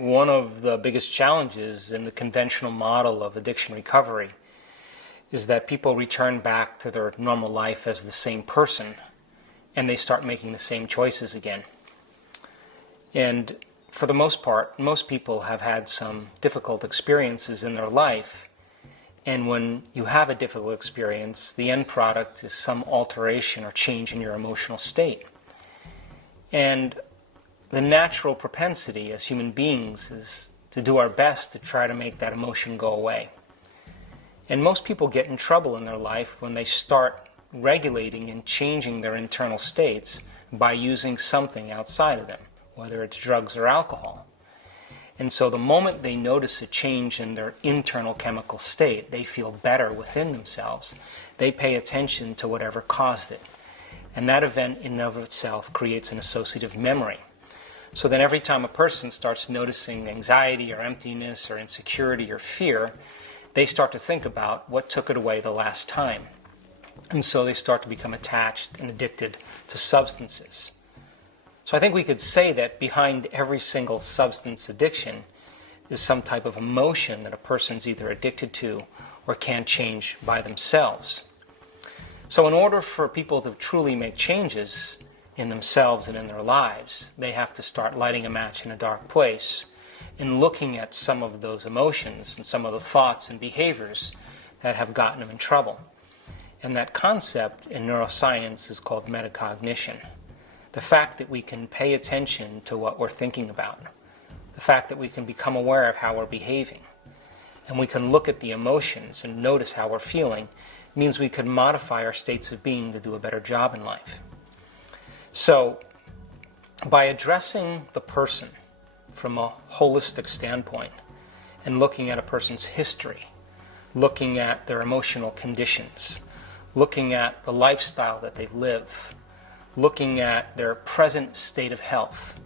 One of the biggest challenges in the conventional model of addiction recovery is that people return back to their normal life as the same person, and they start making the same choices again. And for the most part, most people have had some difficult experiences in their life, and when you have a difficult experience, the end product is some alteration or change in your emotional state. And the natural propensity as human beings is to do our best to try to make that emotion go away. And most people get in trouble in their life when they start regulating and changing their internal states by using something outside of them, whether it's drugs or alcohol. And so the moment they notice a change in their internal chemical state, they feel better within themselves, they pay attention to whatever caused it. And that event in and of itself creates an associative memory. So then every time a person starts noticing anxiety or emptiness or insecurity or fear, they start to think about what took it away the last time. And so they start to become attached and addicted to substances. So I think we could say that behind every single substance addiction is some type of emotion that a person's either addicted to or can't change by themselves. So in order for people to truly make changes in themselves and in their lives, they have to start lighting a match in a dark place and looking at some of those emotions and some of the thoughts and behaviors that have gotten them in trouble. And that concept in neuroscience is called metacognition. The fact that we can pay attention to what we're thinking about, the fact that we can become aware of how we're behaving, and we can look at the emotions and notice how we're feeling, means we can modify our states of being to do a better job in life. So, by addressing the person from a holistic standpoint and looking at a person's history, looking at their emotional conditions, looking at the lifestyle that they live, looking at their present state of health,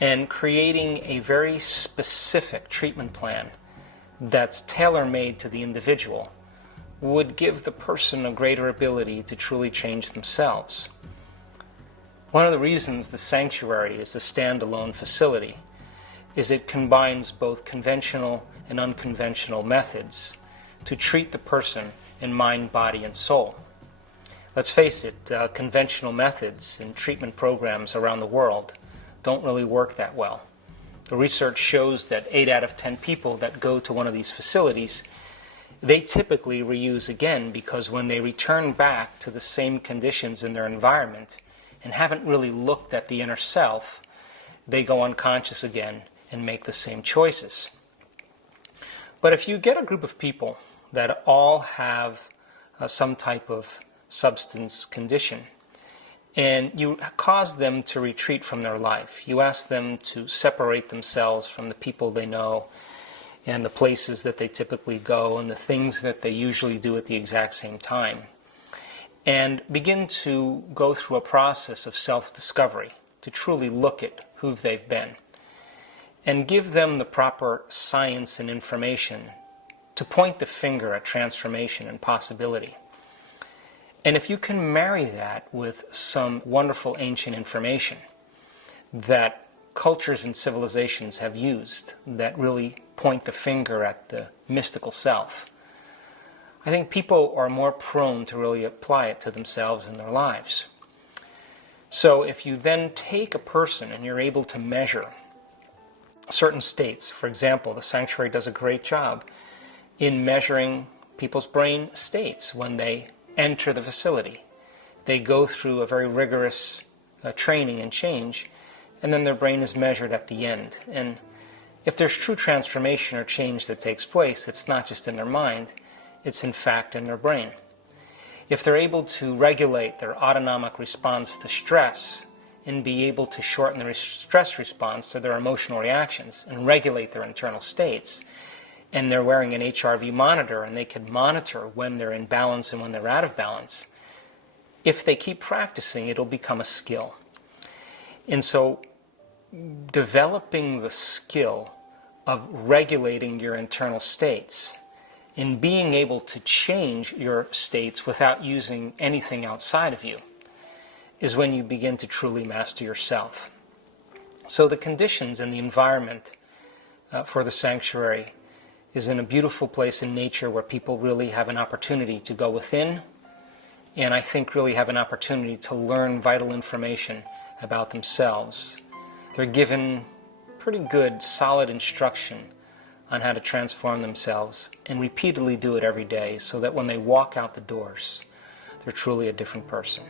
and creating a very specific treatment plan that's tailor-made to the individual would give the person a greater ability to truly change themselves. One of the reasons the sanctuary is a standalone facility is it combines both conventional and unconventional methods to treat the person in mind, body, and soul. Let's face it, conventional methods and treatment programs around the world don't really work that well. The research shows that 8 out of 10 people that go to one of these facilities, they typically reuse again because when they return back to the same conditions in their environment and haven't really looked at the inner self, they go unconscious again and make the same choices. But if you get a group of people that all have some type of substance condition, and you cause them to retreat from their life, you ask them to separate themselves from the people they know and the places that they typically go and the things that they usually do at the exact same time, and begin to go through a process of self-discovery to truly look at who they've been, and give them the proper science and information to point the finger at transformation and possibility. And if you can marry that with some wonderful ancient information that cultures and civilizations have used that really point the finger at the mystical self, I think people are more prone to really apply it to themselves and their lives. So if you then take a person and you're able to measure certain states, for example, the sanctuary does a great job in measuring people's brain states when they enter the facility. They go through a very rigorous training and change, and then their brain is measured at the end. And if there's true transformation or change that takes place, it's not just in their mind, it's in fact in their brain. If they're able to regulate their autonomic response to stress and be able to shorten their stress response to their emotional reactions and regulate their internal states, and they're wearing an HRV monitor and they can monitor when they're in balance and when they're out of balance, if they keep practicing, it'll become a skill. And so developing the skill of regulating your internal states and being able to change your states without using anything outside of you is when you begin to truly master yourself. So the conditions and the environment for the sanctuary is in a beautiful place in nature where people really have an opportunity to go within, and I think really have an opportunity to learn vital information about themselves. They're given pretty good, solid instruction on how to transform themselves and repeatedly do it every day so that when they walk out the doors, they're truly a different person.